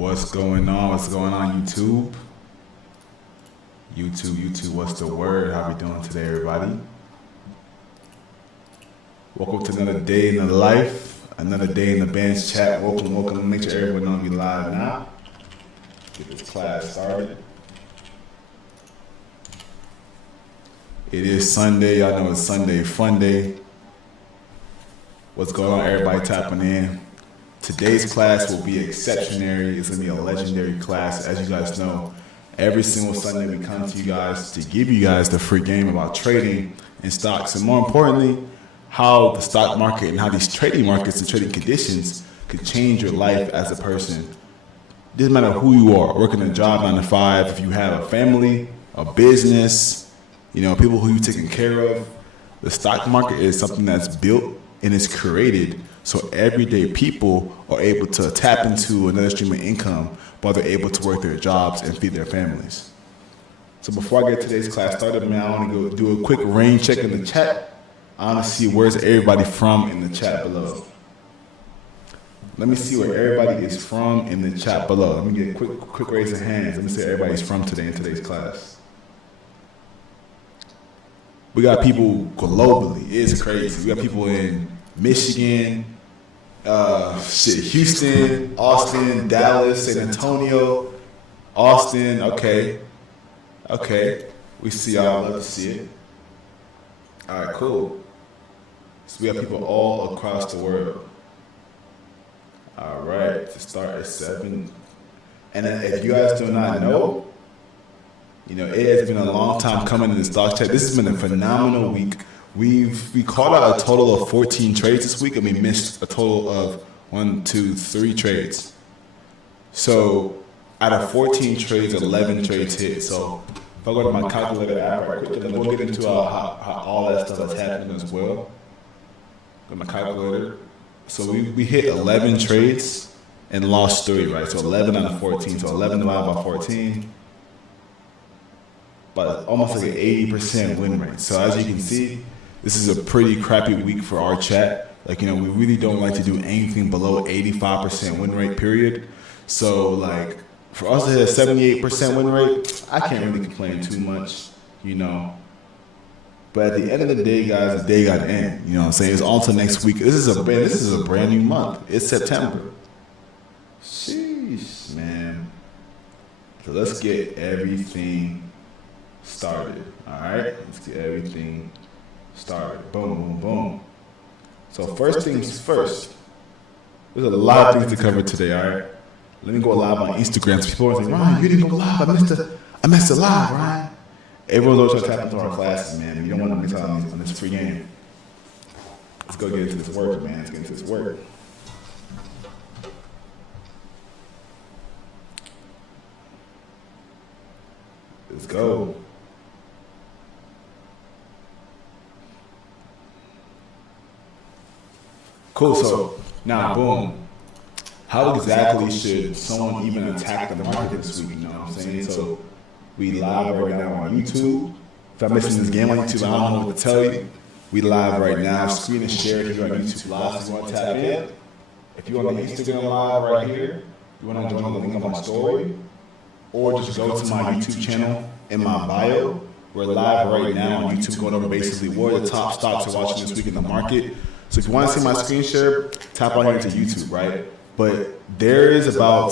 What's going on? What's going on, YouTube? YouTube, what's the word? How we doing today, everybody? Welcome to another day in the life, another day in the band's chat. Welcome. Make sure everyone knows we live now. Get this class started. It is Sunday. Y'all know it's Sunday Fun Day. What's going on? Everybody tapping in. Today's class will be exceptionary. It's going to be a legendary class. As you guys know, every single Sunday we come to you guys to give you guys the free game about trading in stocks. And more importantly, how the stock market and how these trading markets and trading conditions could change your life as a person. It doesn't matter who you are, working a job 9 to 5, if you have a family, a business, people who you're taking care of. The stock market is something that's built and is created so everyday people are able to tap into another stream of income while they're able to work their jobs and feed their families. So before I get today's class started, man, I want to go do a quick rain check in the chat. I want to see where's everybody from in the chat below. Let me see where everybody is from in the chat below. Let me get a quick raise of hands. Let me see where everybody's from today in today's class. We got people globally. It's crazy. We got people in Michigan, Houston, Austin, Dallas, San Antonio, Austin. Okay. We see y'all. Love to see it. All right, cool. So we have people all across the world. All right, to start at 7. And then if you guys do not know, it has been a long time coming in the stock chat. This has been a phenomenal week. We called out a total of 14 trades this week, and we missed a total of 3 trades. So out of 14 trades, 11 trades hit. So if I go to my calculator app right quick, then we'll get into how all that stuff is happening as well. Go to my calculator. So we hit 11 trades and lost 3, right? So 11 out of 14. So 11 divided by 14. But almost like an 80% win rate. So as you can see, this is a pretty crappy week for our chat. We really don't like to do anything below 85% win rate, period. So for us to hit a 78% win rate, I can't really complain too much, But at the end of the day, guys, the day got to end. You know what I'm saying? It's on to next week. This is a brand new month. It's September. Sheesh, man. So let's get everything started. All right? Let's get everything started. Boom. So first things first. There's a lot of things to cover today, all right? Let me go live on Instagram. So people are saying, Ryan, you didn't go live. I missed a live, Ryan. Everyone's always trying to tap into our classes, man. You don't want to miss out on this free game. Let's go get into this work, man. Let's get into this work. Let's go. Cool. So now, boom. How exactly should someone even attack the market this week? You know what I'm saying? So we live right now on YouTube. If I'm missing this game on YouTube, I don't know what to tell you. We live right now. Screen and share if you're on YouTube live. So you want to tap in. If you're on the Instagram live right here, you want to join the link on my story, or just go to my YouTube channel in my bio. We're live right now on YouTube, going over basically what are the top stocks you're watching this week in the market. So if you want to see my screen share, tap on here to YouTube, right? But there is about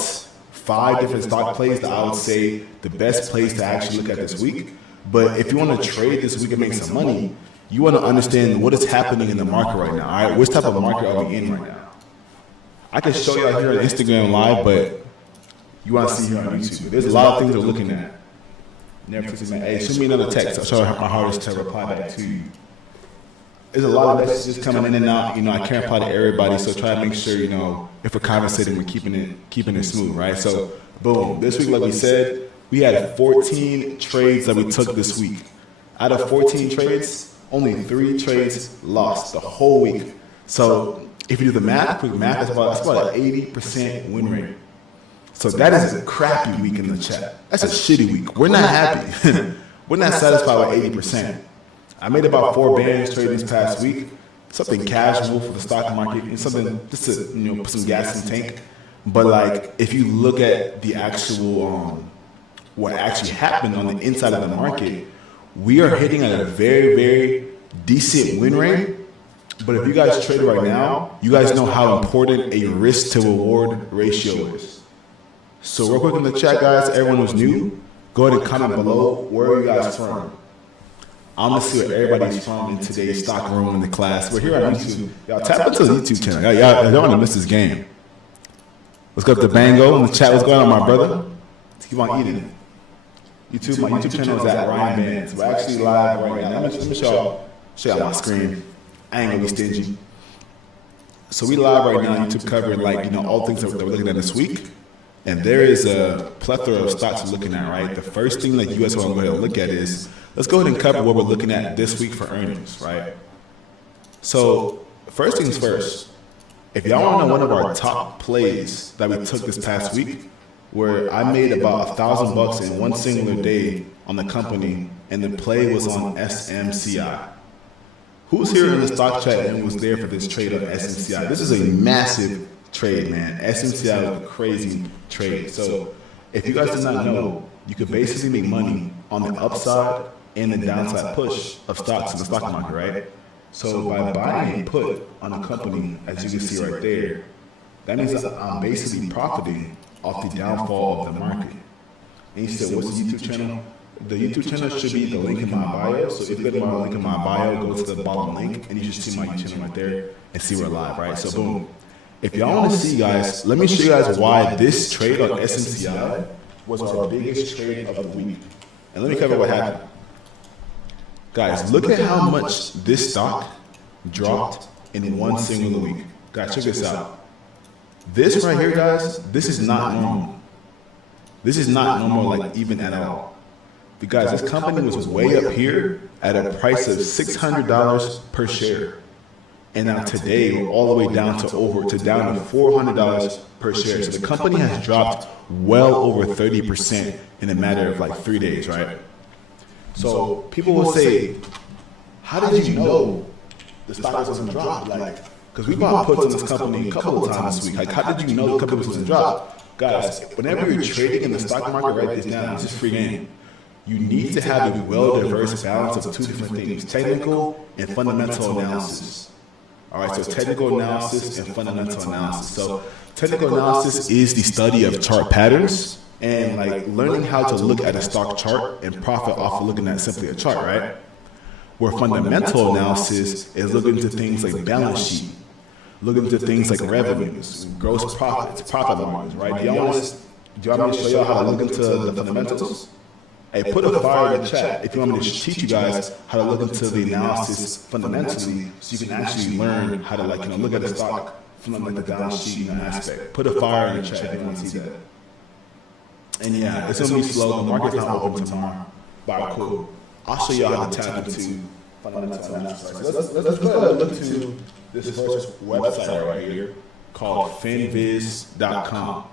5 different stock plays that I would say the best place to actually look at this week. But if you want to trade this week and make some money, you want to understand what is happening in the market right now. All right, which type of market are we in right now? I can show you out here on Instagram Live, but you want to see here on YouTube. There's a lot of things we're looking at. Never man. Hey, shoot me another text. I'll try my hardest to reply back to you. There's a lot of messages coming in and out. I can't reply to everybody, so try to make sure, if we're conversating, we're keeping it smooth, right? So, boom. This week, like we said, we had 14 trades that we took this week. Out of 14 trades, only 3 trades lost the whole week. So, if you do the math, quick math, that's about an 80% win rate. So that is a crappy week in the chat. That's a shitty week. We're not happy. We're not satisfied with 80%. I made about 4 bands trading this past week. Something casual for the stock market and something just to put some gas in the tank. But like, if you look at the actual, what actually happened on the inside of the market, we are hitting at a very, very decent win rate. But if you guys trade right now, you guys know how important a risk to reward ratio is. So real quick in the chat, guys, everyone who's new, go ahead and comment below where are you guys from. I'm gonna see where everybody's from in today's stock room in the class. We're here on YouTube. Y'all tap into the YouTube channel. Y'all don't want to miss this game. Let's go to Bango in the chat. What's going on, my brother? Let's keep on eating. YouTube, my YouTube channel is at Ryan Bands. We're actually live right now. Let me show y'all my screen. I ain't gonna be stingy. So we live right now on YouTube covering all things that we're looking at this week. And there is a plethora of stocks we're looking at, right? The first thing that you guys want to go ahead and look at is, let's go ahead and cover what we're looking at this week for earnings, right? So first things first, if y'all want to know one of our top plays that we took this past week, where I made about $1,000 in one singular day on the company, and the play was on SMCI. Who's here in the stock chat and was there for this trade on SMCI? This is a massive trade, man. SMCI was a crazy trade. So if you guys did not know, you could basically make money on the upside and the downside push of stocks in the stock market, right? So by buying a put on a company, as you can see right there, that means that I'm basically profiting off the downfall of the market. And you said, what's the YouTube channel? The YouTube channel should be the link in my bio. So if you go to my link in my bio, go to the bottom link, and you should see my YouTube channel right there and see we're live, right? So boom. If y'all want to see, guys, let me show you guys why this trade on SMCI was our biggest trade of the week. And let me cover what happened. Guys, look at how much this stock dropped in one single week. Guys, check this out. This right here, guys, this is not normal. This is not normal, like even at all. Because this company was way up here at a price of $600 per share. And now today, we're all the way down to $400 per share. So the company has dropped well over 30% in a matter of like 3 days, right? So people will say, how did you know the stock was going to drop? Like, because we bought puts in this company a couple of times this week. Like, how did you know the company was going to drop? Guys, whenever you're trading in the stock market, write this down. This is free game. You need to have a well-diverse balance of two different things, technical and fundamental analysis. All right, so technical analysis and fundamental analysis. So technical analysis is the study of chart patterns and like learning how to look at a stock chart and profit off of looking at simply a chart, right? Where fundamental analysis is looking into things like balance sheet, looking into things like revenues, gross profits, profit margins, right? Do y'all want me to show y'all how to look into the fundamentals? Hey, put a fire in the chat if you want me to teach you guys how to look into the analysis fundamentally, so you can actually learn how to look at the stock from like the balance sheet aspect. Put a fire in the chat if you want to see that. And yeah, it's gonna be slow. The market's not open tomorrow. But cool. I'll show y'all how to tap into fundamental analysis. Let's go ahead and look into this first website right here called finviz.com.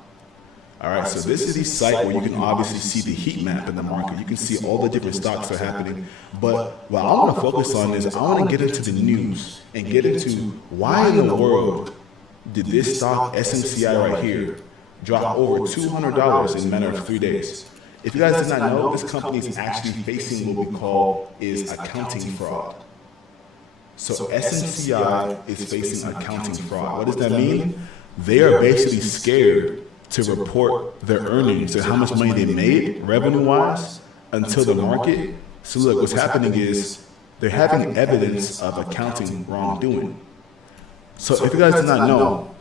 All right, so this is the site where you can obviously see the heat map in the market. You can see all the different stocks that are happening. But what I want to focus on is I want to get into the news and get into why in the world did this stock SMCI right here drop over $200 in a matter of 3 days. If you guys did not know, this company is actually facing what we call is accounting fraud. So SMCI is facing accounting fraud. What does that mean? They are basically scared to report their earnings and how much money they made revenue-wise until the market. So look, what's happening is they're having evidence of accounting wrongdoing. So if you guys did not know,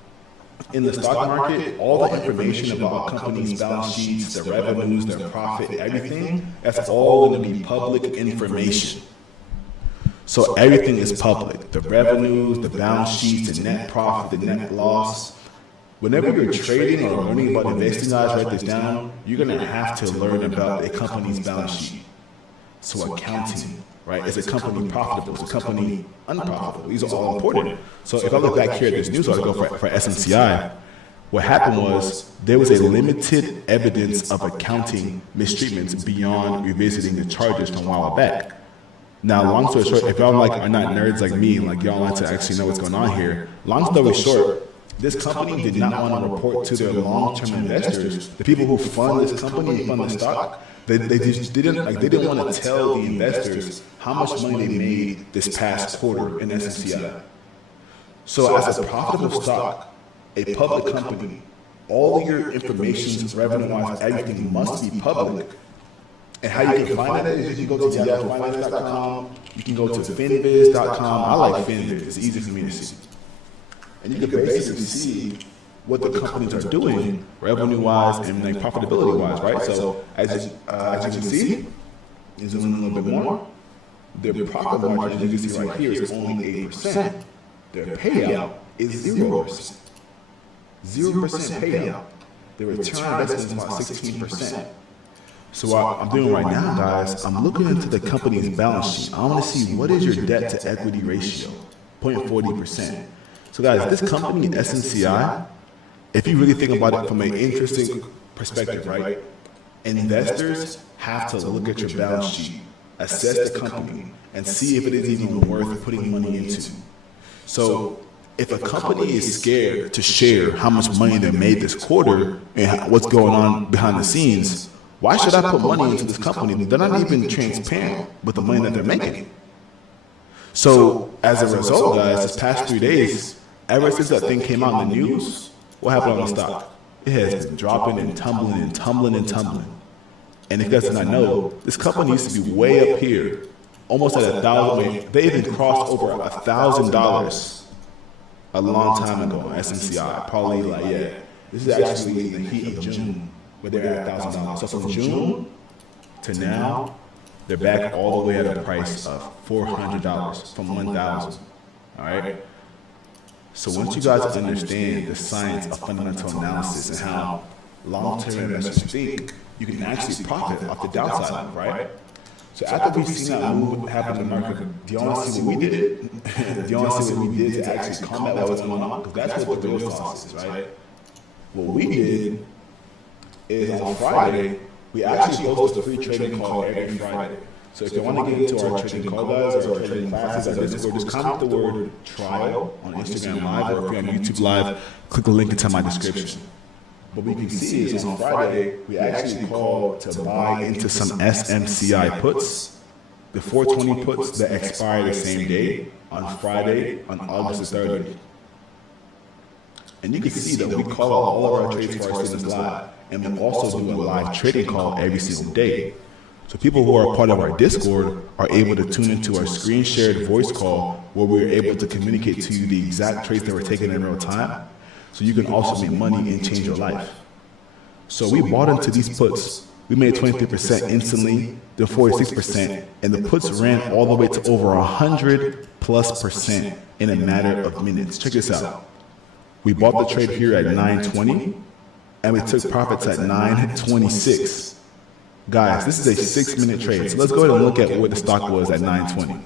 in the stock market, all the information about companies' balance sheets, their revenues, their profit, everything, that's all going to be public information. So everything is public. The revenues, the balance sheets, the net profit, the net loss. Whenever you're trading or learning about investing, guys, write this down. You're going to have to learn about a company's balance sheet. So accounting, right? Is a company profitable? Is a company unprofitable? These are all important. So if I look back here at this news article for SMCI, what happened was there was a limited evidence of accounting mistreatments beyond revisiting the charges from a while back. Now, long story short, if y'all are not nerds like me, like y'all like to actually know what's going on here, long story short, this company did not want to report to their long-term investors, the people who fund this company and fund the stock. They didn't want to tell the investors how much money they made this past quarter in SMCI. So as a profitable stock, a public company, all your information, revenue-wise, everything must be public. And how you can find that is you can go to yahoofinance.com, you can go to finviz.com. I like Finviz, it's easy for me to see. And you can basically see what the companies are doing revenue-wise and like profitability-wise, right? So as you can see, you zoom in a little bit more, their profit margin, as you can see right here, is only 8%. Their payout is 0%. 0% payout. The return on investment is about 16%. So what I'm doing right now, guys, I'm looking into the company's balance sheet. I want to see what is your debt to equity ratio, 0.40%. So guys, this company, SMCI, if you really think about it from an interesting perspective, right? Investors have to look at your balance sheet, assess the company, and see if it is even worth putting money into. So if a company is scared to share how much money they made this quarter and what's going on behind the scenes, why should I put money into this company? They're not even transparent with the money that they're making. So as a result, guys, this past 3 days, ever since that thing came out in the news, what happened on the stock? It has been dropping and tumbling and tumbling and tumbling. And if you guys do not know, this company used to be way up here, almost at $1,000. They even crossed over $1,000 a long time ago on SMCI. Probably like, yeah, this is actually in the heat of June, where they're at $1,000. So from June to now, they're back all the way at a price of $400 from $1,000. All right. So once you guys understand the science of fundamental analysis and how long-term investors think, you can actually profit off the downside, right? So after we've seen that move happen in the market, do you want to see what we did? Do you want to see what we did to actually combat what's going on? Because that's what the real sauce is, right? What we did is on Friday, we actually host a free trading call every Friday. So if you want to get into our trading call, guys, or our trading classes, just comment the word trial on Instagram Live, or if you're on YouTube Live, click the link into my description. What we can see is on Friday, we actually call to buy into some SMCI puts, the 420 puts that expire the same day on Friday, on August the 30th. And you can see that we call all of our trades for our students live, and we also do a live trading call every single day. So people who are part of our Discord are able to tune into our screen shared voice call where we're able to communicate to you the exact trades that we're taking in real time. So you can also make money and change your life. So we bought into these puts. We made 23% instantly, then 46%, and the puts ran all the way to over 100+% in a matter of minutes. Check this out. We bought the trade here at 9:20, and we took profits at 9:26. Guys, this is a 6-minute trade. So let's go ahead and look at where the stock was at 9:20.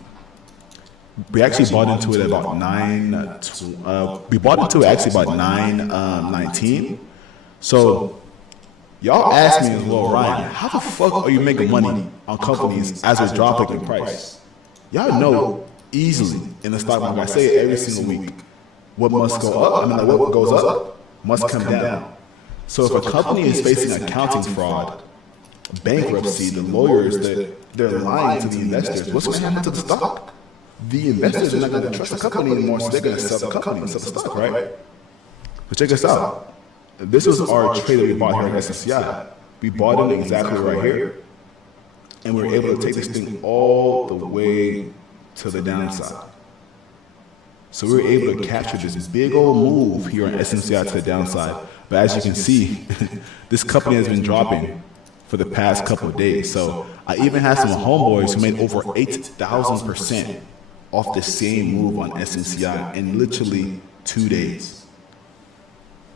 We actually bought into it about 9:19. So y'all asked me as well, Ryan, how the fuck are you making money on companies as they're dropping in price? Y'all know easily in the stock market, I say it every single week, what must go up, what goes up must come down. So if a company is facing accounting fraud, bankruptcy, the lawyers, they're lying to the investors, what's going to happen to the stock? The investors are not going to trust the company anymore, so they're going to sell the company, sell the stock, right? But check this out. This was our trade that we bought here at SSCI. We bought it exactly right here, and we were able to take this thing all the way to the downside. So we were able to capture this big old move here on SMCI to the downside. But as you can see, this company has been dropping for the past couple of days. So I even had some homeboys who made over 8,000% off the same move on SMCI in literally 2 days.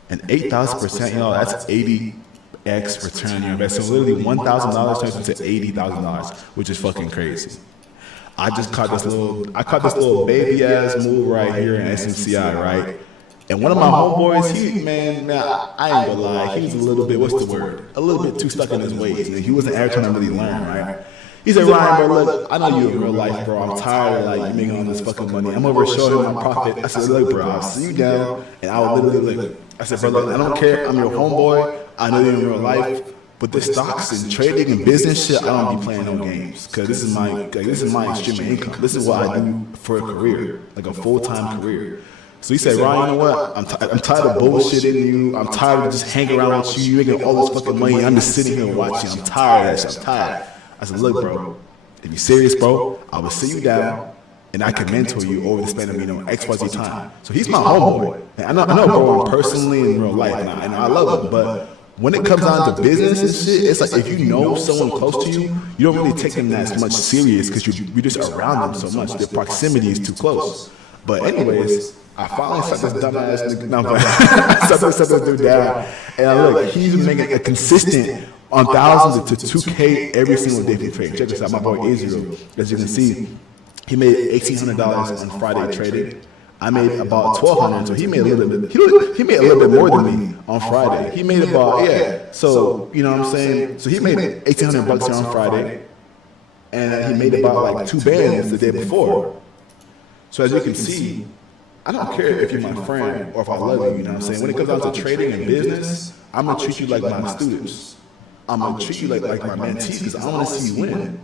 And 8,000%, that's 80x return on your investment. So literally $1,000 turns into $80,000, which is fucking crazy. I caught this little baby ass move right here in SMCI, right? And one of my homeboys, I ain't gonna lie, he was a little bit, what's the word? A little bit too stuck in his ways. And he wasn't ever trying to really learn, right? He said, Ryan, bro, look, I know you in real life, bro. I'm tired of like you making all this fucking money. I'm over showing him my profit. I said, look, bro, I'll sit you down and I will literally look. I said, bro, look, I don't care. I'm your homeboy. I know you in real life. But this stocks and trading and business shit, I don't be playing no games. Cause this is my extreme income. This is what I do for a career, like a full-time career. So he said, Ryan, you know what? I'm tired of bullshitting you. I'm tired of just hanging around with you. You're making all this fucking money. I'm just sitting here and watching. I'm tired of that shit. I'm tired. I said, look, bro, if you're serious, bro, I will sit you down and I can mentor you over the span of, XYZ time. So he's my homeboy. And I know bro personally in real life, and I love him. But when it comes down to business and shit, it's like if you know someone close to you, you don't really take them as much serious because you're just around them so much. Their proximity is too close. But anyways, I finally sat this dumbass nigga down. I sat this dude down, and I look, he's making a consistent on thousands to 2K every single day for trading. Check this out, my boy Israel. As you can see, he made $1,800 on Friday trading. I made about $1,200, so he made a little bit. He made a little bit more than me on Friday. He made about So you know what I'm saying. So he made $1,800 here on Friday, and he made about like 2 bands the day before. So as you can see, I don't care if you're my friend or if I love you. You know what I'm saying. When it comes down to trading and business, I'm gonna treat you like my students. I'm gonna treat you like my mentees because I want to see you win.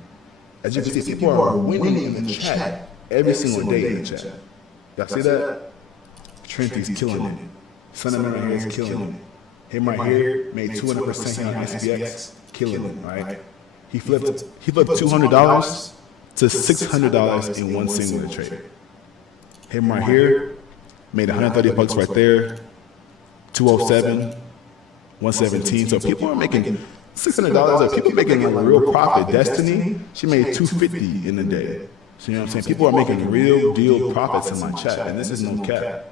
As you can see, people are winning in the chat every single day in the chat. Y'all see that? Trinity's killing it. Cinnamon right here is killing it. Him right here made 200% on SPX, killing it, right? He flipped $200 to $600 in one single trade. Him right here made $130 right there, 207, 117. So people are making $600. People making a real profit. Destiny, she made $250 in a day. So you know what I'm saying? People are making real deal profits in my chat, and this is no cap.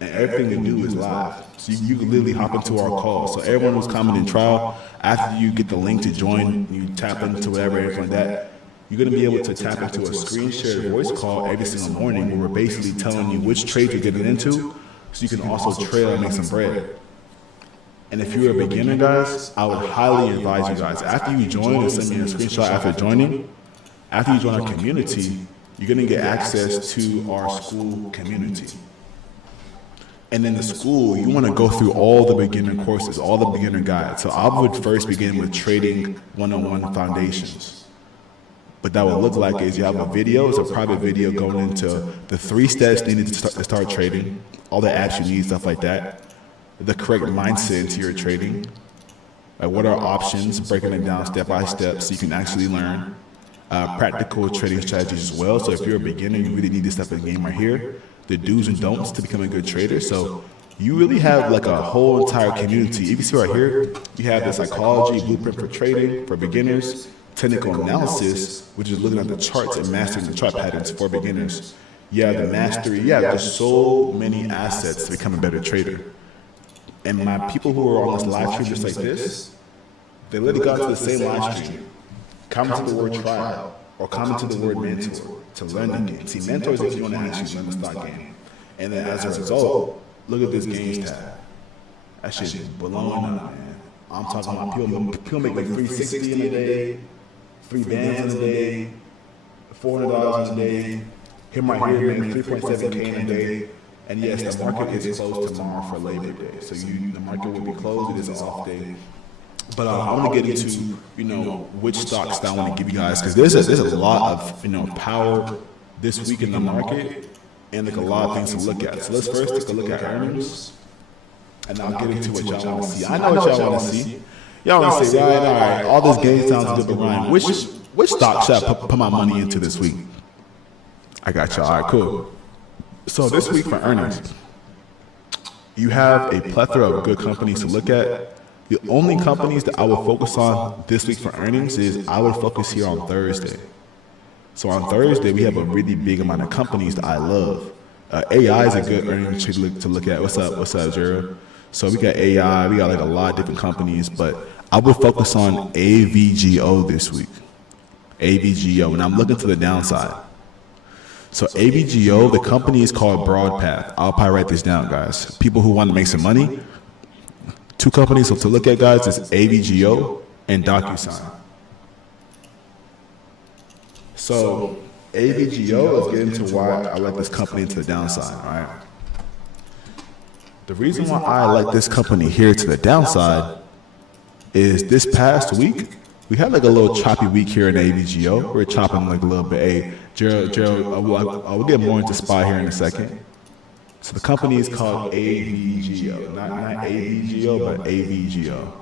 And everything we do is live. So you can literally hop into our call. So everyone who's commenting trial, after you get the link to join, you tap into whatever, anything like that, you're going to be able to tap into a screen shared voice call every single morning where we're basically telling you which trade you're getting into so you can also trail and make some bread. And if you're a beginner, guys, I would highly advise you guys, after you join and send me a screenshot after joining, after you join our community, you're going to get access to our school community. And in the school, you want to go through all the beginner courses, all the beginner guides. So I would first begin with trading 101 foundations. What that would look like is you have a video, it's a private video going into the 3 steps needed to start trading, all the apps you need, stuff like that, the correct mindset into your trading, like what are options, breaking it down step by step so you can actually learn, practical trading strategies as well. So if you're a beginner, you really need this type of game right here, the do's and don'ts to become a good trader. So you really have like a whole entire community. If you see right here, you have the psychology blueprint for trading for beginners, technical analysis, which is looking at the charts and mastering the chart patterns for beginners. Yeah, the mastery. Yeah, there's so many assets to become a better trader. And my people who are on this live stream just like this, they literally got to the same live stream, comment to the word trial, or comment to the word mentor to learn the game. See, mentors if you want to actually learn the stock game. And then as a result, look at this games tab. That shit is blowing up, man. I'm talking about people make like 360 in a day, 3 bands in a day, $400 in a day. Him right here making 3.7K in a day. And yes, the market is closed tomorrow for Labor Day. So the market will be closed. It is an off day. But I want to get into, which stocks that I want to give you guys, because there's a lot of, power this week in the market and like a lot of things to look at. So let's first take a look at earnings, and I'll get into what y'all want to see. I know what y'all want to see. Y'all want to say, all right, all this game sounds good, but Ryan, which stock should I put my money into this week? I got y'all. All right, cool. So this week for earnings, you have a plethora of good companies to look at. The only companies that I would focus on this week for earnings is I would focus here on Thursday. So on Thursday, we have a really big amount of companies that I love. AI is a good earnings to look at. What's up, Jera? So we got AI, we got like a lot of different companies, but I would focus on AVGO this week. AVGO, and I'm looking to the downside. So AVGO, the company is called Broadpath. I'll probably write this down, guys. People who want to make some money. 2 companies to look at, guys, is AVGO and DocuSign. So AVGO, let's get into why I like this company to the downside, all right? The reason why I like this company here to the downside is this past week, we had like a little choppy week here in AVGO. We're chopping like a little bit. Hey, Gerald, I will get more into SPY here in a second. So the company is called AVGO, not AVGO, but AVGO.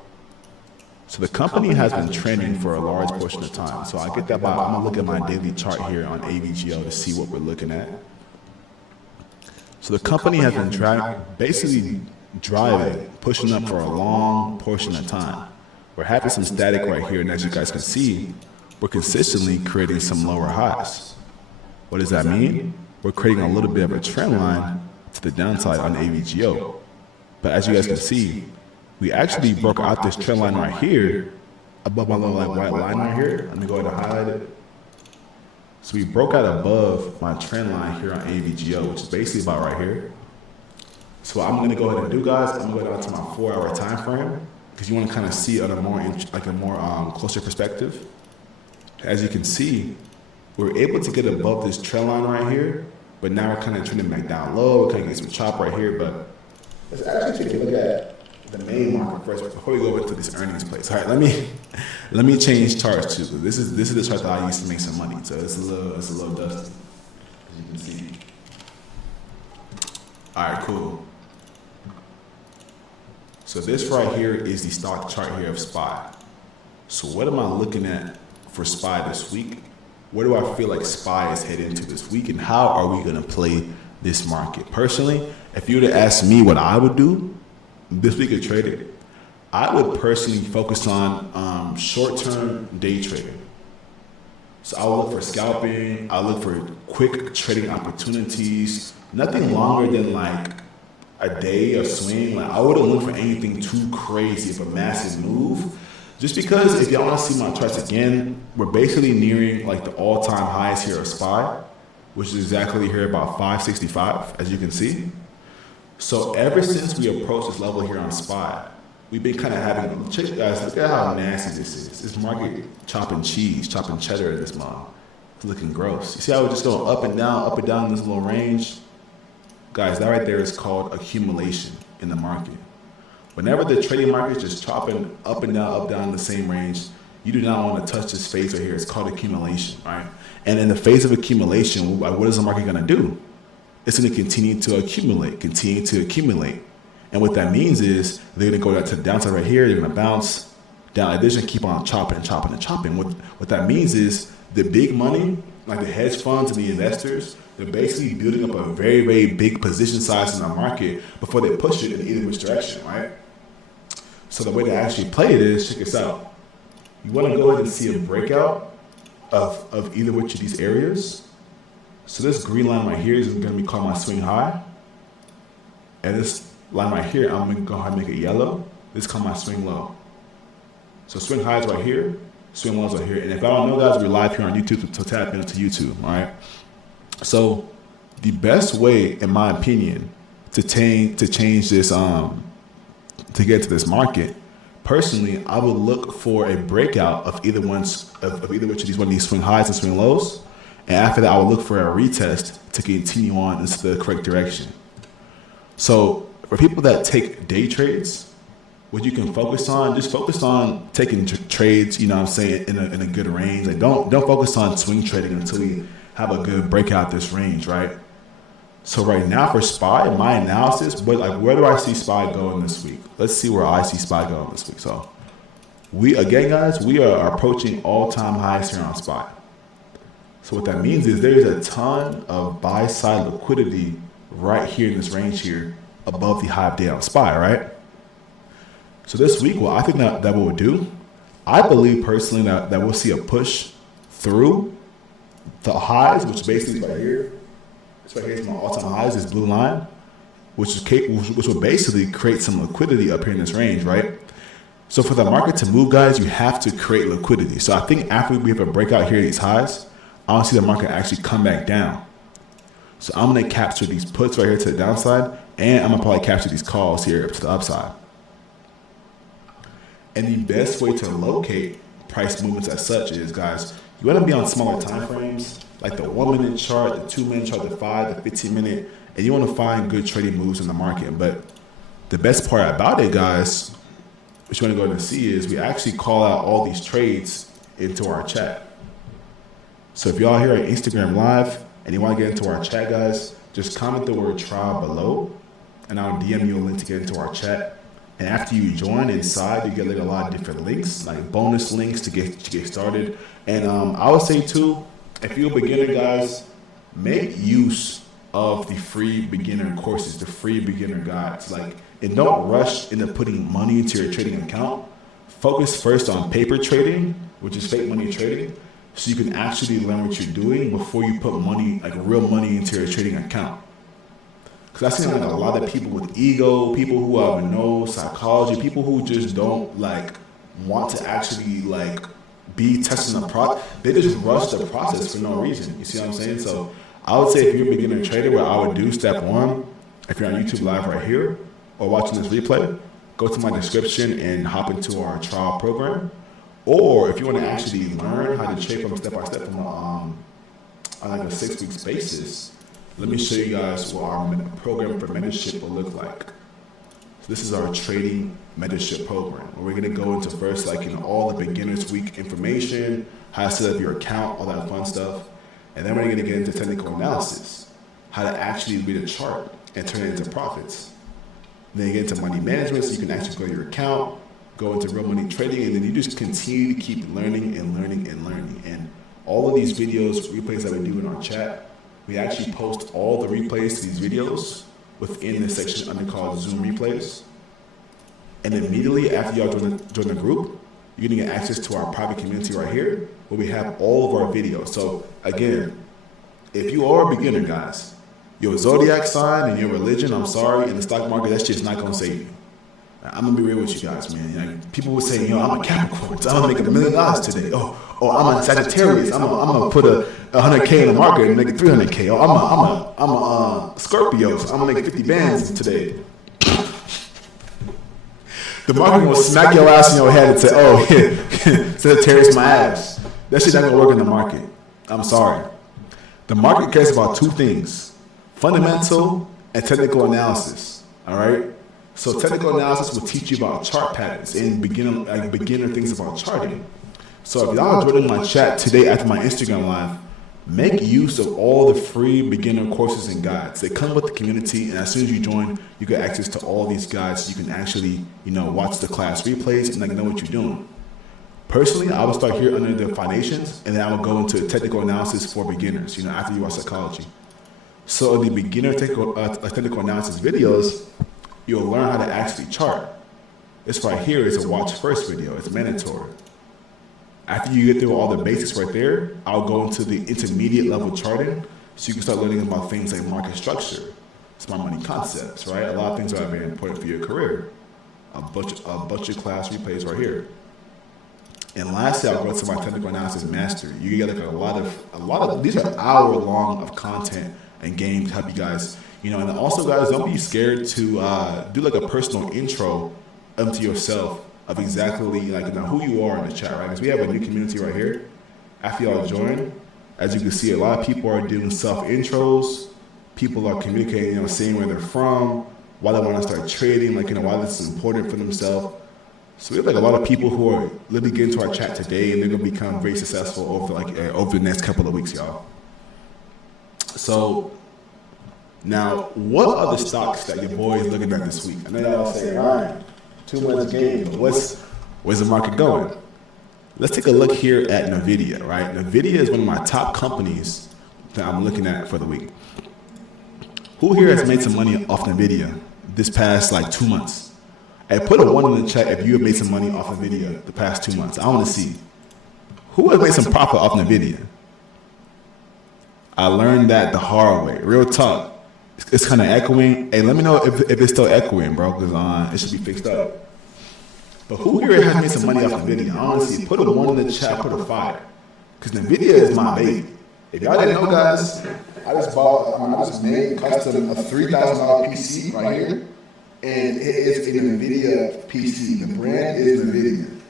So the company has been trending for a large portion of time. So I get that by, I'm gonna look at my daily chart here on AVGO to see what we're looking at. So the company has been basically driving, pushing up for a long portion of time. We're having some static right here, and as you guys can see, we're consistently creating some lower highs. What does that mean? We're creating a little bit of a trend line to the downside on AVGO. But as you guys can see, we actually broke out this trend line right here, above my little like white line right here. Let me go ahead and highlight it. So we broke out above my trend line here on AVGO, which is basically about right here. So what I'm gonna go ahead and do, guys, I'm gonna go down to my 4-hour time frame, because you want to kind of see it on a more closer perspective. As you can see, we're able to get above this trend line right here, but now we're kind of trending back down low. We're kind of getting some chop right here, but let's actually take a look at the main market first before we go into this earnings place. All right, let me change charts too. This is the chart that I used to make some money, so it's a little dusty, as you can see. All right, cool. So this right here is the stock chart here of SPY. So what am I looking at for SPY this week? Where do I feel like SPY is heading into this week, and how are we going to play this market? Personally, if you were to ask me what I would do this week of trading, I would personally focus on short-term day trading. So I would look for scalping. I look for quick trading opportunities. Nothing longer than like a day of swing. Like I wouldn't look for anything too crazy of a massive move. Just because if y'all want to see my charts again, we're basically nearing like the all-time highs here of SPY, which is exactly here about 565, as you can see. So ever since we approached this level here on SPY, we've been kind of having, check guys, look at how nasty this is. This market chopping cheese, chopping cheddar in this month. It's looking gross. You see how we're just going up and down in this little range? Guys, that right there is called accumulation in the market. Whenever the trading market is just chopping up and down in the same range, you do not want to touch this phase right here. It's called accumulation, right? And in the phase of accumulation, what is the market going to do? It's going to continue to accumulate. And what that means is they're going to go down to the downside right here. They're going to bounce down. They're just going to keep on chopping. What that means is the big money, like the hedge funds and the investors, they're basically building up a very, very big position size in the market before they push it in either which direction, right? So the way to actually play it is, check this out. You want to go ahead and see a breakout of either which of these areas. So this green line right here is going to be called my swing high. And this line right here, I'm going to go ahead and make it yellow. This is called my swing low. So swing high is right here, swing lows right here. And if I don't know, guys, we're live here on YouTube, so tap into YouTube, all right? So the best way, in my opinion, to change this, to get to this market, personally, I would look for a breakout of either which of these swing highs and swing lows. And after that, I would look for a retest to continue on into the correct direction. So for people that take day trades, what you can focus on, just focus on taking trades, you know what I'm saying, in a good range. Like don't focus on swing trading until we have a good breakout this range, right? So right now for SPY, in my analysis, where do I see SPY going this week? Let's see where I see SPY going this week. So we are approaching all-time highs here on SPY. So what that means is there's a ton of buy-side liquidity right here in this range here above the high of day on SPY, right? So this week, what I think that we'll do, I believe personally that we'll see a push through the highs, which basically is right here. This right here is my all-time highs, this blue line, which will basically create some liquidity up here in this range, right? So for the market to move, guys, you have to create liquidity. So I think after we have a breakout here at these highs, I want to see the market actually come back down. So I'm going to capture these puts right here to the downside, and I'm going to probably capture these calls here to the upside. And the best way to locate price movements as such is, guys, You want to be on smaller time frames, like the 1 minute chart, the 2 minute chart, the 5, the 15 minute, and you want to find good trading moves in the market. But the best part about it, guys, what you want to go ahead and see is we actually call out all these trades into our chat. So if y'all here at Instagram Live and you want to get into our chat, guys, just comment the word trial below, and I'll DM you a link to get into our chat. And after you join inside, you get like a lot of different links, like bonus links to get started. And I would say too, if you're a beginner, guys, make use of the free beginner courses, the free beginner guides. Like, and don't rush into putting money into your trading account. Focus first on paper trading, which is fake money trading, so you can actually learn what you're doing before you put money, like real money, into your trading account. Because I've seen like a lot of people with ego, people who have no psychology, people who just don't like want to actually like be testing the process. They just rush the process for no reason. You see what I'm saying? So I would say if you're a beginner trader, what I would do, step one, if you're on YouTube Live right here or watching this replay, go to my description and hop into our trial program. Or if you want to actually learn how to trade from step by step from on like a 6 week basis, let me show you guys what our program for mentorship will look like. So this is our trading mentorship program, where we're going to go into first, like, you know, all the beginners week information, how to set up your account, all that fun stuff. And then we're going to get into technical analysis, how to actually read a chart and turn it into profits. Then you get into money management, so you can actually grow your account, go into real money trading, and then you just continue to keep learning and learning and learning. And all of these videos, replays that we do in our chat, we actually post all the replays to these videos within this section under called Zoom replays. And immediately after y'all join the group, you're gonna get access to our private community right here, where we have all of our videos. So again, if you are a beginner, guys, your zodiac sign and your religion, I'm sorry, in the stock market, that's just not gonna save you. I'm gonna be real with you guys, man. You know, people would say, yo, I'm a Capricorn, so I'm gonna make $1 million today. Oh, I'm a Sagittarius, I'm gonna put a 100K in the market and make it 300K. Oh, I'm a Scorpio, so I'm gonna make 50 bands today. The market will smack your ass in your head and say, oh, yeah, Sagittarius my ass. That shit not gonna work in the market. I'm sorry. The market cares about two things: fundamental and technical analysis. All right. So technical analysis will teach you about chart patterns and beginner things about charting. So if y'all are joining my chat today after my Instagram Live, make use of all the free beginner courses and guides. They come with the community, and as soon as you join, you get access to all these guides. You can actually, you know, watch the class replays and like know what you're doing. Personally, I would start here under the foundations, and then I would go into technical analysis for beginners, you know, after you watch psychology. So in the beginner technical analysis videos, you'll learn how to actually chart. This right here is a watch first video. It's mandatory. After you get through all the basics right there, I'll go into the intermediate level charting, so you can start learning about things like market structure, smart money concepts, right? A lot of things that are very important for your career. A bunch of class replays right here. And lastly, I'll go to my technical analysis mastery. You get like a lot of these are hour-long of content and games to help you guys. You know, and also, guys, don't be scared to do like a personal intro to yourself of exactly like, you know, who you are in the chat, right? Because we have a new community right here. After y'all join, as you can see, a lot of people are doing self-intros. People are communicating, you know, saying where they're from, why they want to start trading, like, you know, why this is important for themselves. So we have like a lot of people who are literally getting into our chat today, and they're gonna become very successful over the next couple of weeks, y'all. So now, what are the stocks that your boy is looking at this week? I know y'all say, Ryan, 2 months game, but where's the market going? Let's take a look here at NVIDIA, right? NVIDIA is one of my top companies that I'm looking at for the week. Who here has made some money off NVIDIA this past like 2 months? Hey, put a 1 in the chat if you have made some money off NVIDIA the past 2 months. I want to see. Who has made some profit off NVIDIA? I learned that the hard way. Real talk. It's kind of echoing. Hey, let me know if it's still echoing, bro, because it should be fixed up. But who here has made some money off NVIDIA? Honestly, put a 1 in the chat, put a 5. Because NVIDIA is my baby. If y'all didn't know, guys, I just made custom a $3,000 PC right here. And it is an NVIDIA PC. The brand is NVIDIA.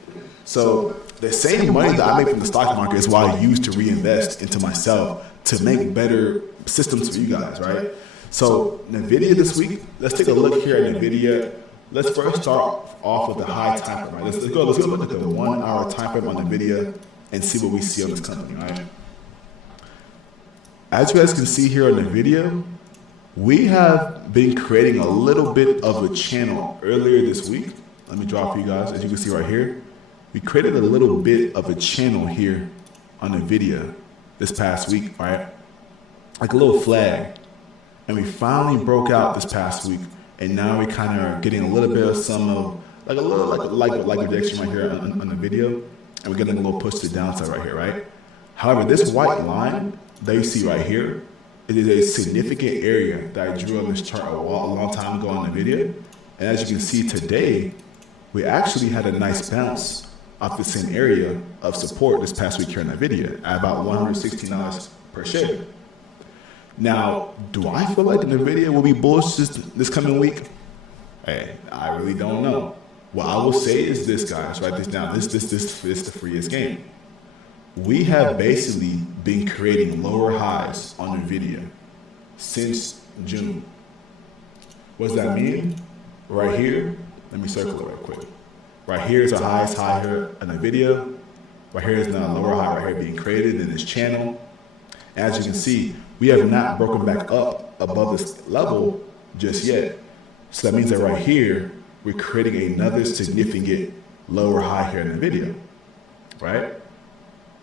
So the same money that I make from the stock market is what I use to reinvest into myself to make better systems for you guys, right? So NVIDIA this week, let's take a look here at NVIDIA. Let's first start off with the high time frame, right? Let's go look at the 1 hour time frame on NVIDIA and see what we see on this company, right? As you guys can see here on NVIDIA, we have been creating a little bit of a channel earlier this week. Let me draw for you guys. As you can see right here, we created a little bit of a channel here on NVIDIA this past week, right? Like a little flag. And we finally broke out this past week. And now we kind of are getting a little bit of some of, like a little, like rejection right here on the video. And we're getting a little push to the downside right here, right? However, this white line that you see right here, it is a significant area that I drew on this chart a long time ago on the video. And as you can see today, we actually had a nice bounce off the same area of support this past week here on NVIDIA at about $116 per share. Now, do I feel like NVIDIA will be bullish this coming week? Hey, I really don't know. What I will say is this, guys, write this down. This is the freest game. We have basically been creating lower highs on NVIDIA since June. What does that mean? Right here, let me circle it right quick. Right here is our highest high here on NVIDIA. Right here is now a lower high right here being created in this channel. As you can see, we have not broken back up above this level just yet. So that means that right here, we're creating another significant lower high here in NVIDIA, right?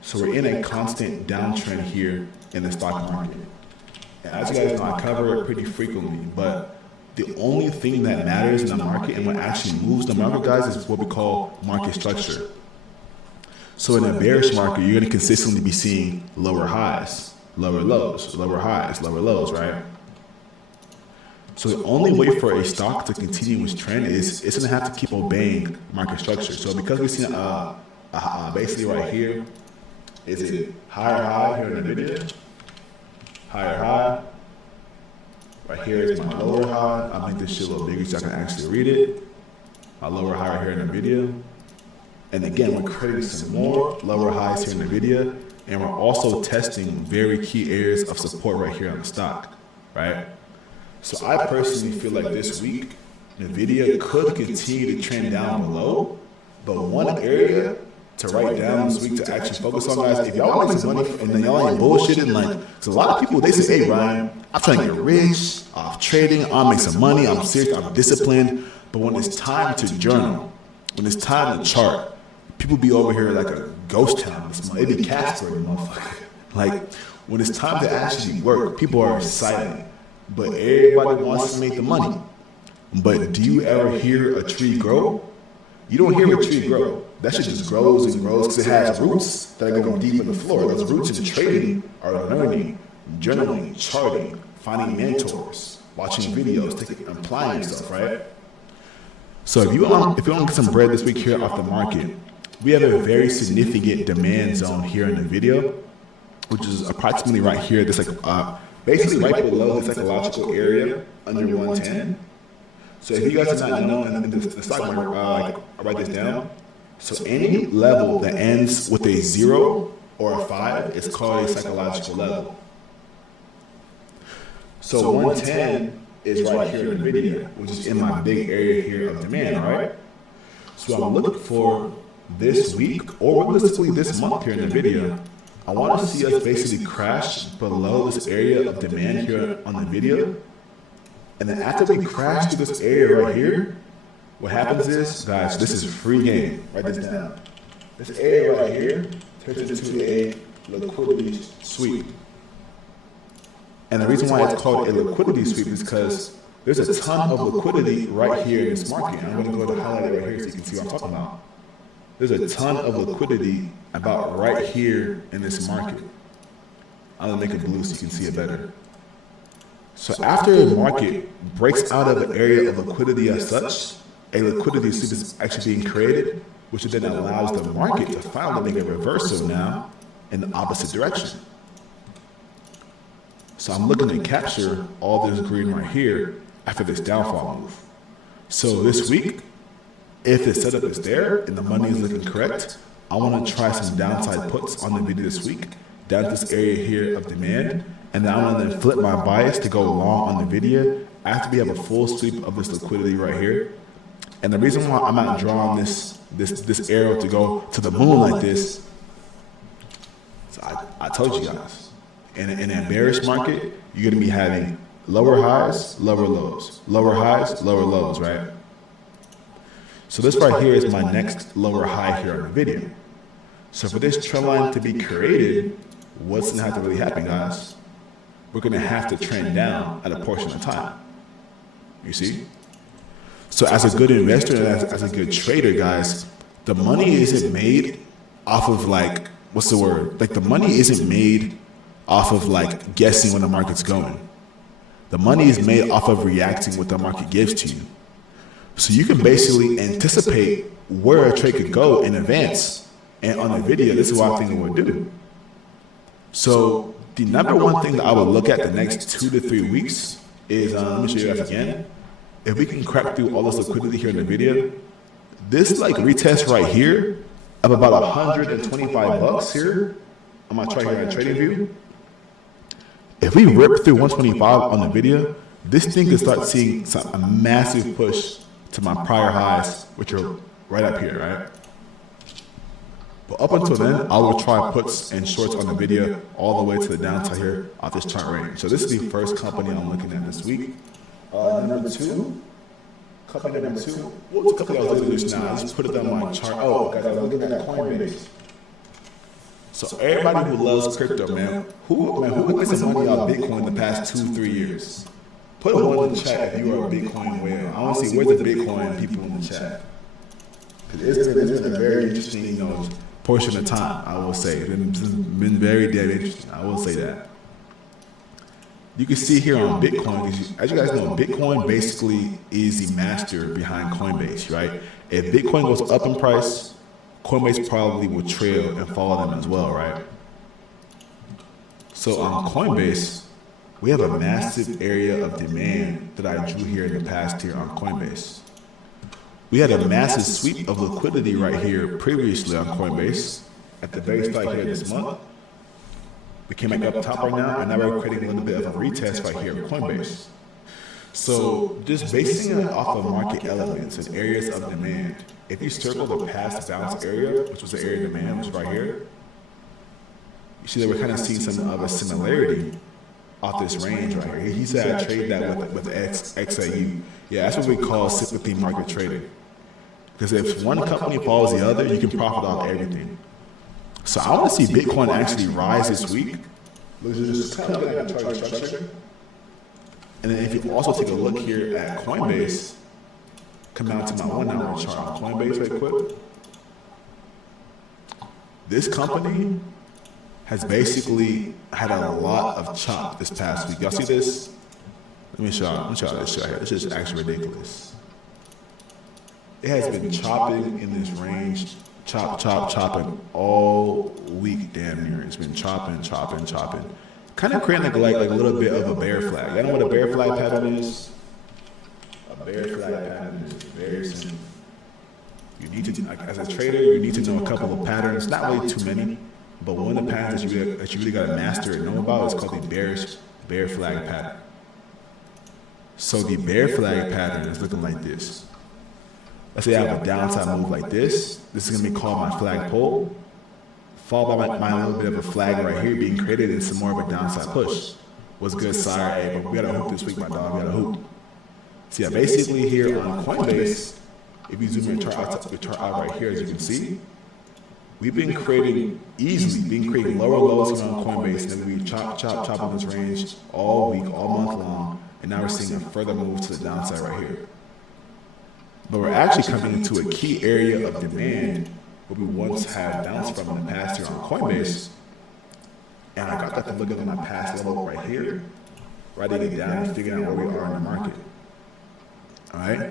So we're in a constant downtrend here in the stock market. And as you guys know, I cover it pretty frequently, but the only thing that matters in the market and what actually moves the market, guys, is what we call market structure. So in a bearish market, you're going to consistently be seeing lower highs, lower lows, lower highs, lower lows, right? So the only way for a stock to continue its trend is it's going to have to keep obeying market structure. So because we've seen basically right here, is it higher high here in NVIDIA? Higher high. Right here is my lower high. I'll make this shit a little bigger so I can actually read it. My lower high right here in NVIDIA. And again, we're creating some more lower highs here in NVIDIA. And we're also testing very key areas of support right here on the stock, right? So I personally feel like this week, NVIDIA could continue to trend down below, but one area to write down this week to actually focus on, guys, if y'all want to make some money and then y'all ain't bullshitting, like, so a lot of people, they say, hey, Ryan, I'm trying to get rich off trading, I'll make some money, I'm serious, I'm disciplined, but when it's time to journal, when it's time to chart, people be over here like a ghost town. It be Casper, motherfucker. Like, when it's time to actually work, people are silent, but everybody wants to make the money. But do you ever hear a tree grow? You don't hear a tree grow. That shit just grows and grows because it has roots that are going deep in the floor. Those roots in trading are learning, journaling, charting, finding mentors, watching videos, applying stuff, right? So if you want to get some bread this week here off the market, we have a very significant demand zone here in the video, which is approximately right here. This basically right below the psychological area under 110. So if you guys do not know, in the stock market, I'll write this down. So any level that ends with a 0 or a 5 is called a psychological level. So 110 is right here in NVIDIA, which is in my big area here of demand, all right? So I'm looking for this week, or realistically this month here in NVIDIA, I want to see us basically crash below this area of demand here on NVIDIA. And then after we crash through this area right here, what happens is, guys, this is a free game. Write this down. This area right here turns into a liquidity sweep. And the reason why it's called a liquidity sweep is because there's a ton of liquidity right here in this market. And I'm going to go to highlight it right here so you can see what I'm talking about. There's a ton of liquidity about right here in this market. I'm going to make it blue so you can see it better. So after the market breaks out of an area of liquidity as such, a liquidity sweep is actually being created, which then allows the market to finally make a reversal now in the opposite direction. So I'm looking to capture all this green right here after this downfall move. So this week, if the setup is there and the money is looking correct, I want to try some downside puts on the video this week, down to this area here of demand, and then I want to then flip my bias to go long on the video after we have a full sweep of this liquidity right here. And the reason why I'm not drawing this arrow to go to the moon like this, so I told you guys, in a bearish market, you're going to be having lower highs, lower lows, lower highs, lower lows, right? So this right here is my next lower high here on the video. So for this trend line to be created, what's going to have to really happen, guys? We're going to have to trend down at a portion of time. You see? So as a good investor and as a good trader, guys, the money isn't made off of like, what's the word? Like the money isn't made off of like guessing when the market's going. The money is made off of reacting what the market gives to you. So you can basically anticipate where a trade could go in advance. And on the video, this is what I think it would do. So the number one thing that I would look at the next 2 to 3 weeks is, let me show you guys again. If we can crack through all this liquidity here in the video, this like retest right here of about $125 here on my chart here at TradingView. If we rip through 125 on the video, this thing could start seeing a massive push to my prior highs, which are right up here, right? But up until then, I will try puts and shorts on the video all the way to the downside here off this chart range. So this is the first company I'm looking at this week. Number two, company number two. What's the company I was looking at just now? I just put it on my chart. Oh, guys, I was looking at Coinbase. So everybody who loves crypto, man, who has some money on Bitcoin the past 2-3 years? Put a one in the chat if you are a Bitcoin whale. I want to see where's the Bitcoin people in the chat. It's been a very interesting, portion of time, I will say. It's been very dead interesting. I will say that. You can see here on Bitcoin, as you guys know, Bitcoin basically is the master behind Coinbase, right? If Bitcoin goes up in price, Coinbase probably will trail and follow them as well, right? So on Coinbase, we have a massive area of demand that I drew here in the past here on Coinbase. We had a massive sweep of liquidity right here previously on Coinbase at the very start here this month. We came back up top right now, and now we're creating a little bit of a retest right here on Coinbase. So just basing it off of market elements and areas of demand, if you circle the past bounce area, which was the area of demand, which is right here, you see that we're kind of seeing some of a similarity off this range right here. He said I trade that with XAU. Yeah, that's what we call sympathy market trading. Because if one company follows the other, you can profit off everything. So I want to see Bitcoin actually rise this week. Just kind of like a chart structure. And then if you also take a look here at Coinbase, come down to my 1 hour chart on Coinbase right quick. This company has basically had a lot of chop this past week. Y'all see this? Let me show you this shit here. This is actually ridiculous. It has been chopping in this range, chopping all week damn near. It's been chopping. Kind of creating like a little bit of a bear flag. You know what a bear flag pattern is? A bear flag pattern is very simple. You need to, as a trader, you need to know a couple of patterns, not really too many, but one of the patterns that you really got to master and know about is called the bear flag pattern. So the bear flag pattern is looking like this. Let's say I have a downside move like this. This is going to be called my flag pull, followed by my little bit of a flag right here being created and some more of a downside push. What's good, sire? Hey, but we got to hoop this week, my dog. We got to hoop. So yeah, basically here on Coinbase, if you zoom your chart out right here, as you can see, we've been creating lower lows here on Coinbase, and then we chop on this range all week, all month long, and now we're seeing a further move to the downside right here. But we're actually coming into a key area of demand where we once had bounced from in the past here on Coinbase, and I got to look at my past level right here, writing it down and figuring out where we are in the market. All right.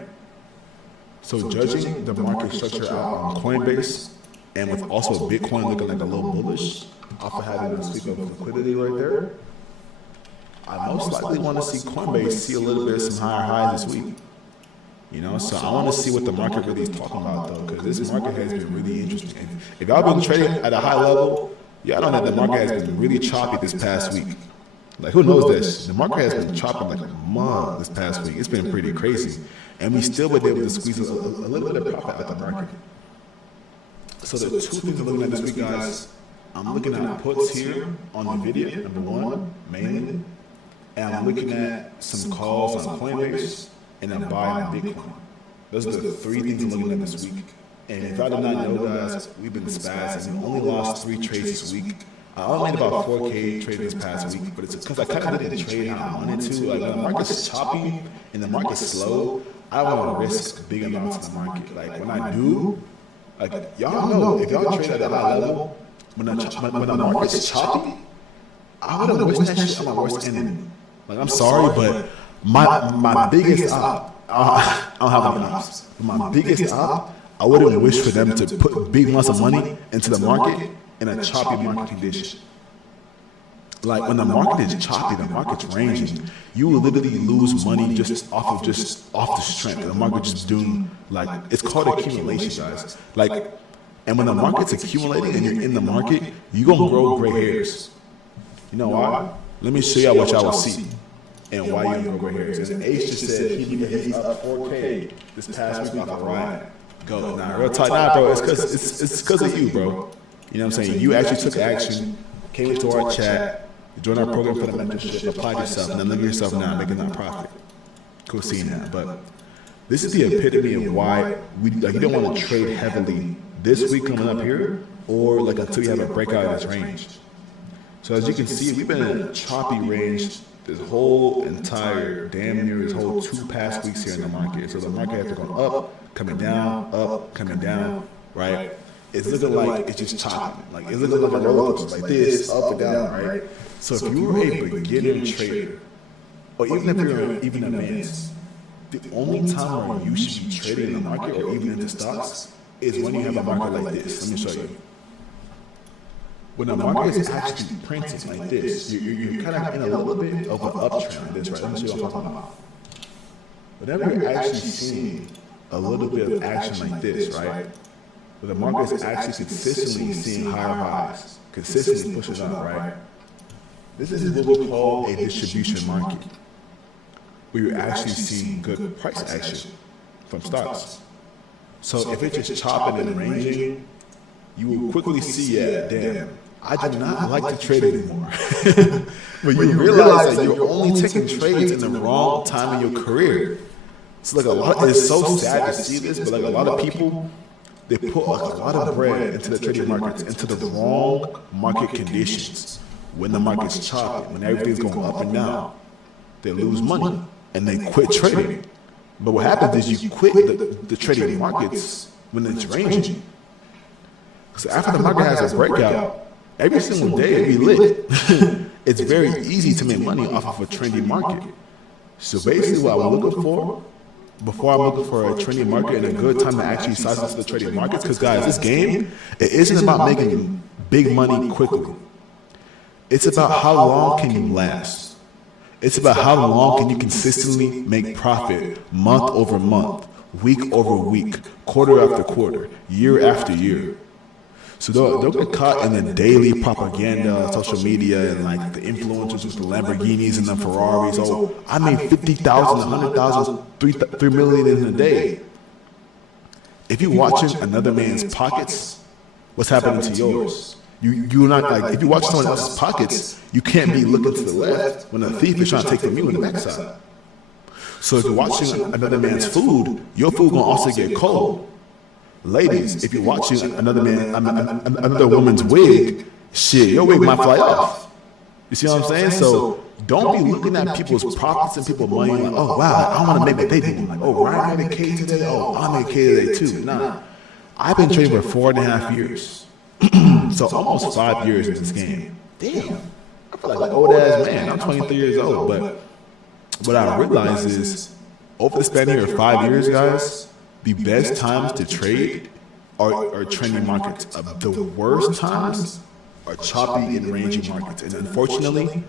So judging the market structure out on Coinbase, and with also Bitcoin looking like a little bullish, off of having a sweep of liquidity right there, I most likely want to see Coinbase see a little bit of some higher highs this week. You know, so I want to see what the market really is talking about, though, because this market has been really interesting. If y'all been trading at a high level, y'all know that the market has been really choppy this past week. Like, who knows this? The market has been chopping like a mug this past week. It's been pretty crazy. And we still been able to squeeze a little bit of profit out the market. So the two things I'm looking at this week, guys, I'm looking at puts here on NVIDIA, number one, mainly. And I'm looking at some calls on Coinbase, and I'm buying Bitcoin. Those are the three things I'm looking at this week. And if I did not know, guys, we've been spazzing. We only lost 3 trades this week. I only made about 4K trades this past week, but it's because I kind of didn't trade how I wanted to. Like, when the market's choppy and the market's slow, I don't want to risk big amounts in the market. Like, when I do, like, y'all know, if y'all trade at a high level, when the market's choppy, I wouldn't wish that shit on my worst enemy. Like, I'm sorry, but my biggest op, I don't have any ops, but my biggest op, I wouldn't wish for them to put big amounts of money into the market in a choppy market condition. Like, when the market is choppy, the market's ranging, you will literally lose money just off the strength. The market just doing, like, it's called accumulation, guys. Like, and when the market's accumulating and you're in the market, you're gonna grow gray hairs. You know why? Let me show y'all what y'all will see and why you gonna grow gray hairs. And Ace just said he's up 4K this past week off of Ryan. Go, nah, real talk, nah, bro. It's because of you, bro. You know what I'm saying? You actually took action, came into our chat, joined our program for the mentorship, applied yourself, and then look at yourself now making that profit. Cool seeing that. But this is the epitome of why you don't want to trade heavily this week coming up here, or like until you have a breakout in this range. So as you can see, we've been in a choppy range this whole entire, damn near this whole 2 past weeks here in the market. So the market has gone up, coming down, right? It's looking like it's just chopping. Like, it's looking like a roller coaster, like this, up and down, right? So if you were a beginner trader, or even if you're even advanced, the only time where you should be trading in the market or even into stocks is when you have a market like this. Let me show you. When the market is actually printing like this, you're kind of in a little bit of an uptrend like this, right? Let me show you what I'm talking about. Whenever you're actually seeing a little bit of action like this, right? Where the market is actually consistently seeing higher highs, consistently pushes up, right? This is what we call a distribution market, where you're actually seeing good price action from stocks. So if it's just chopping and ranging, you will quickly see, yeah, damn, I do not like to trade anymore. But you realize that you're only taking trades in the wrong time in your career. So like it's so sad to see this, but like a lot of people, they put like a lot of bread into the trading markets, into the wrong market conditions. When the market's choppy, when everything's going up and down, they lose money and they quit trading. But what happens is you quit the trading markets when it's ranging. So after the market has a breakout, every single day it be lit. It's very easy to make money off of a trendy market. So basically what I'm looking for, before I'm looking for a trendy market and a good time to actually size into the trading markets, because guys, this game, it isn't about making big money quickly. It's about how long can you last. It's about how long can you consistently make profit month over month, week over week, quarter after quarter, year after year. So don't get caught in the daily propaganda, social media, and like the influencers with the Lamborghinis and the Ferraris. Oh, I made 50,000, 100,000, 3 million in a day. If you're watching another man's pockets, what's happening to yours? You're not like, if you watch someone else's pockets, you can't be looking to the left when a thief is trying to take from you on the backside. So if you're watching another man's food, your food gonna also get cold. Ladies, if you're watching another woman's wig, shit, your wig might fly off. You see what I'm saying? So don't be looking at people's profits and people's money like, oh wow, I want to make what they do. Like, oh, Ryan made a K today. Oh, I made a K today too. Nah, I've been trading for 4.5 years. So almost 5 years in this game. Damn, I feel like an old ass man. I'm 23 years old, but what I realize is over the span here of 5 years, guys, the best times to trade are trending markets. The worst times are choppy and ranging markets. And unfortunately,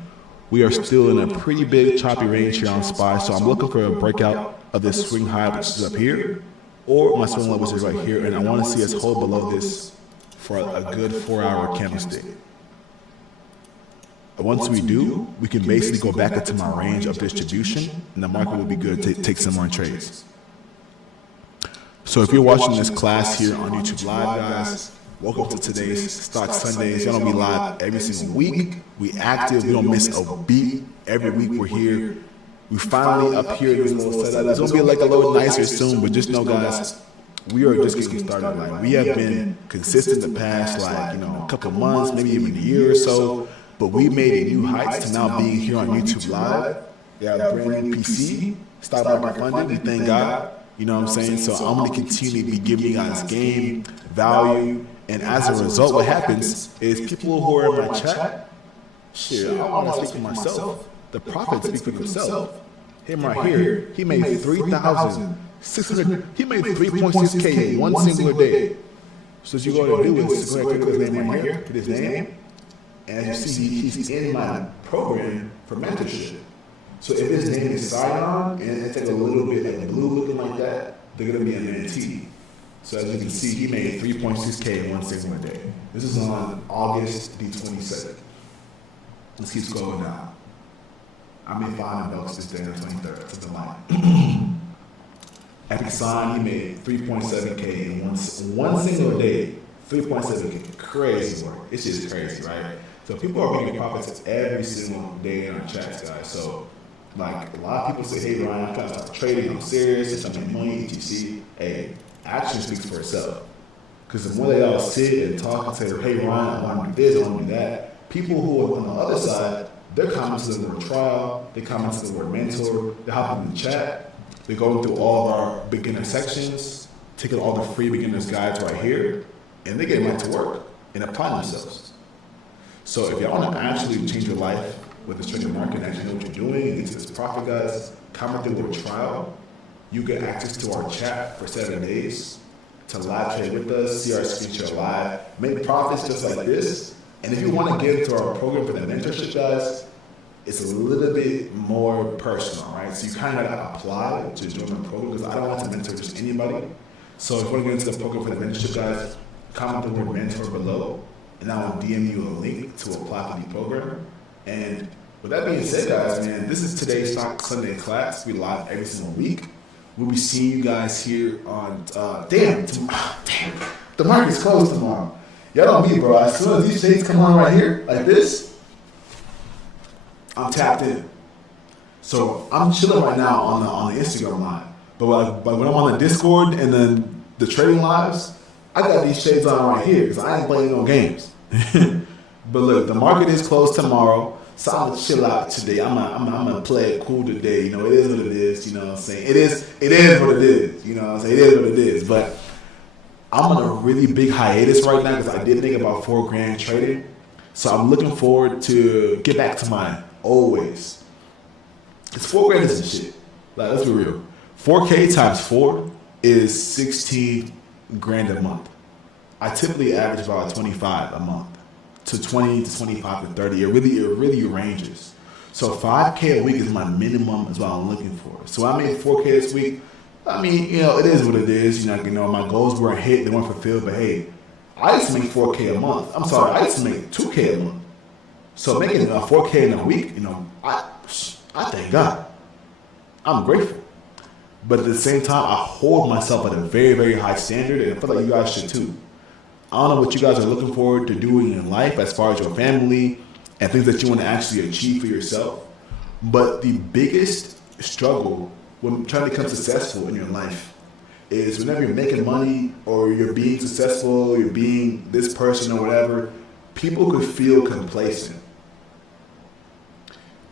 we are still in a pretty big choppy range here on SPY. So I'm looking for a breakout of this swing high, which is up here, or my swing low, which is right here. And I want to see us hold below this for a good 4-hour candlestick. Once we do, we can basically go back into my range of distribution, and the market will be good to take some more trades. So if you're watching this class here on YouTube Live, guys, welcome to today's Stock Sundays. Y'all don't be live every single week. We active. We don't miss a beat. Every week we're here. We finally up here in this little setup. It's gonna be like a little nicer soon, but just know, guys, we are just getting started. Like, we have been consistent the past, like, a couple months, maybe even a year or so. But we made new heights to now being here on YouTube Live. We have a brand new PC, stock market funded. We thank God. You know what I'm saying? So I'm going to continue to be giving you guys game, value, and as a result, what happens is people who are in my chat, shit, I want to speak for myself. The profits speak for themselves. Him right here, he made 3,600. He made 3.6K in one singular day. So what you go to do is go ahead and click his name right here, put his name. And as you see, he's in my program for mentorship. So if his name is Sion and it's like a little bit like blue looking like that, they're going to be an mentee. So as you can see, he made 3.6K in one single day. This is on August the 22nd. Let's keep scrolling down. I made $500 this day on the 23rd, something like Epic Sign, he made 3.7K in one single day. 3.7K, crazy work. It's just crazy, right? So people are making profits every single day in our chats, guys. So, like, a lot of people say, hey, Ryan, I'm trying to start trading. I'm serious. I'm making money, etc. Hey, action speaks for itself. Because the more they all sit and talk and say, hey, Ryan, I want to do this, I want to do that, people who are on the other side, they're commenting the word trial, they comment the word mentor, they hop in the chat, they go through all of our beginner sections, taking all the free beginner's guides right here, and they get right to work and apply themselves. So if y'all want to actually change your life with the trading market and actually know what you're doing and get to this profit, guys, comment the word trial. You get access to our chat for 7 days to live trade with us, see our screen share live, make profits just like this. And if you want to get into our program for the mentorship, guys, it's a little bit more personal, right? So you kind of got to apply to join the program because I don't want to mentor just anybody. So if you want to get into the program for the mentorship, guys, comment the word mentor below, and I will DM you a link to apply for the program. And with that being said, guys, man, this is today's Stock Sunday class. We live every single week. We'll be seeing you guys here on, damn, the market's closed tomorrow. Y'all don't be, bro. As soon as these shades come on right here, like this, I'm tapped in. So I'm chilling right now on the Instagram line. But when I'm on the Discord and then the trading lives, I got these shades on right here because I ain't playing no games. But look, the market is closed tomorrow, so I'm gonna chill out today. I'm gonna play it cool today. You know, it is what it is. You know what I'm saying? It is what it is. You know what I'm saying? It is what it is. But I'm on a really big hiatus right now because I did think about $4,000 trading. So I'm looking forward to get back to my old ways. It's $4,000 isn't shit. Like, let's be real. 4K times 4 is 16 grand a month. I typically average about 25 a month to 20 to 25 to 30. It really ranges. So 5K a week is my minimum, is what I'm looking for. So I made 4K this week. I mean, you know, it is what it is. You know, my goals weren't hit, they weren't fulfilled, but hey, I used to make 4K a month. I'm sorry, I used to make 2K a month. So making 4K in a week, you know, I thank God. I'm grateful. But at the same time, I hold myself at a very, very high standard, and I feel like you guys should too. I don't know what you guys are looking forward to doing in life as far as your family and things that you want to actually achieve for yourself. But the biggest struggle when trying to become successful in your life is whenever you're making money or you're being successful, you're being this person or whatever, people could feel complacent.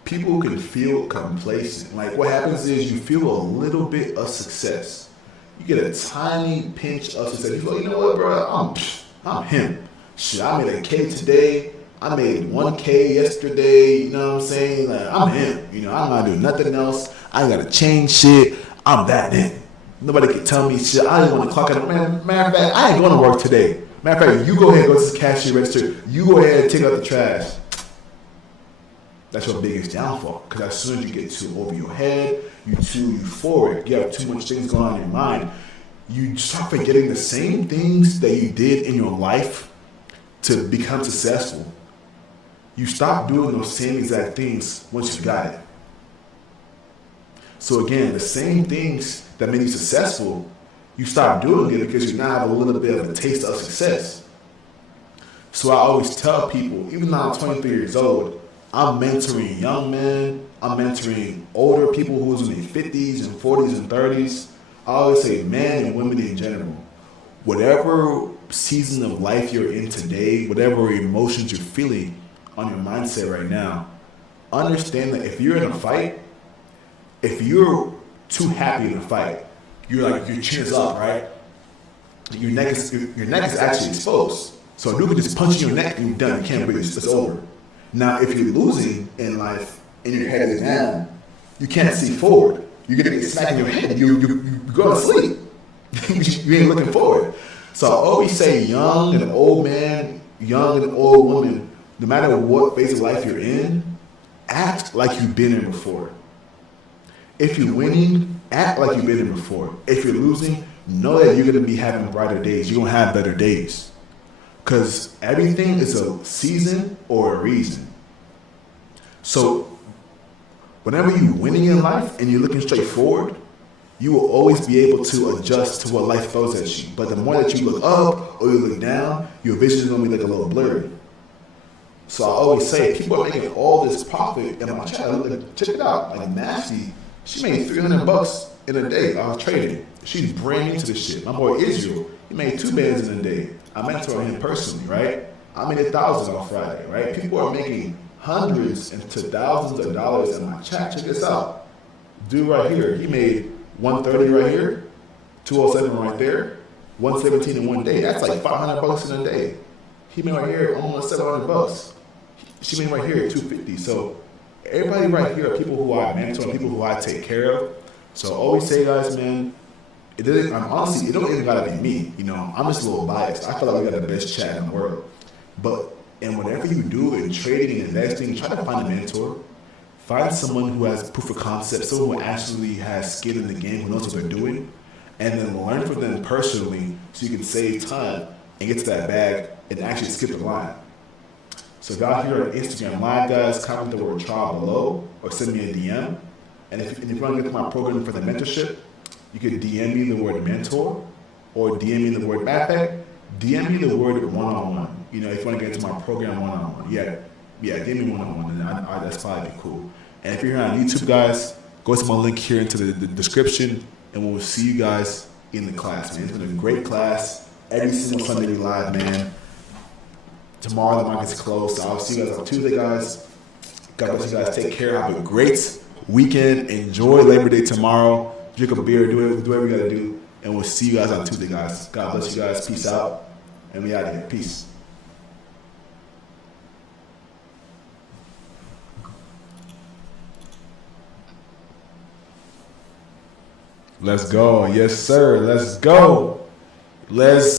People can feel complacent. Like, what happens is you feel a little bit of success. You get a tiny pinch of success. You go, you know what, bro? I'm him. Shit, I made a K today. I made 1K yesterday. You know what I'm saying? Like, I'm him. You know, I'm not doing nothing else. I ain't gotta change shit. I'm that in. Nobody can tell me shit. I didn't want to clock out. Matter of fact, I ain't going to work today. Matter of fact, you go ahead and go to the cashier register. You go ahead and take out the trash. That's your biggest downfall. Because as soon as you get too over your head, you too euphoric, you have too much things going on in your mind, you start forgetting the same things that you did in your life to become successful. You stop doing those same exact things once you got it. So again, the same things that made you successful, you stop doing it because you now have a little bit of a taste of success. So I always tell people, even though I'm 23 years old, I'm mentoring young men, I'm mentoring older people who was in their 50s and 40s and 30s. I always say men and women in general. Whatever season of life you're in today, whatever emotions you're feeling on your mindset right now, understand that if you're in a fight, if you're too happy in a fight, you're like, your chin is up, right? Your neck is actually exposed. So a dude can just punch you in your neck and you're done. You can't breathe. It's over. Now, if you're losing in life and your head is down, you can't see forward. You're going to get smacked in your head. You go to sleep. You ain't looking forward. So I always say young and old man, young and old woman, no matter what phase of life you're in, act like you've been in before. If you're winning, act like you've been in before. If you're losing, know that you're going to be having brighter days. You're going to have better days. Because everything is a season or a reason. So whenever you're winning in life and you're looking straight forward, you will always be able to adjust to what life throws at you. But the more that you look up or you look down, your vision is going to be like a little blurry. So I always say, people are making all this profit in my channel. Check it out. Like Nasty, she made $300 in a day off trading. She's brand new to this shit. My boy Israel, he made 2 bands in a day. I mentor him personally, right? I made $1,000 on Friday, right? People are making hundreds into thousands of dollars in my chat. Check this out. Dude right here, he made 130 right here, 207 right there, 117 in one day. That's like $500 in a day. He made right here almost $700. She made right here 250. So everybody right here are people who I mentor, people who I take care of. So I always say, guys, man, honestly, it don't even gotta be me. You know, I'm just a little biased. I feel like we got the best chat in the world. But in whatever you do in trading and investing, try to find a mentor. Find someone who has proof of concept, someone who actually has skin in the game, who knows what they're doing, and then learn from them personally so you can save time and get to that bag and actually skip the line. So guys, here on Instagram Live, guys, comment the word trial below or send me a DM. And if you want to get to my program for the mentorship, you can DM me the word mentor or DM me the word backpack. DM me the word one-on-one. You know, if you want to get into my program one-on-one. Yeah, give me one-on-one. That's probably cool. And if you're here on YouTube, guys, go to my link here into the description, and we'll see you guys in the class, man. It's been a great class. Every single Sunday live, man. Tomorrow the market's closed, so I'll see you guys on Tuesday, guys. God bless you guys. Take care. Have a great weekend. Enjoy Labor Day tomorrow. Drink a beer. Do whatever you got to do. And we'll see you guys on Tuesday, guys. God bless you guys. Peace out. And we out of here. Peace. Let's go. Yes, sir. Let's go. Let's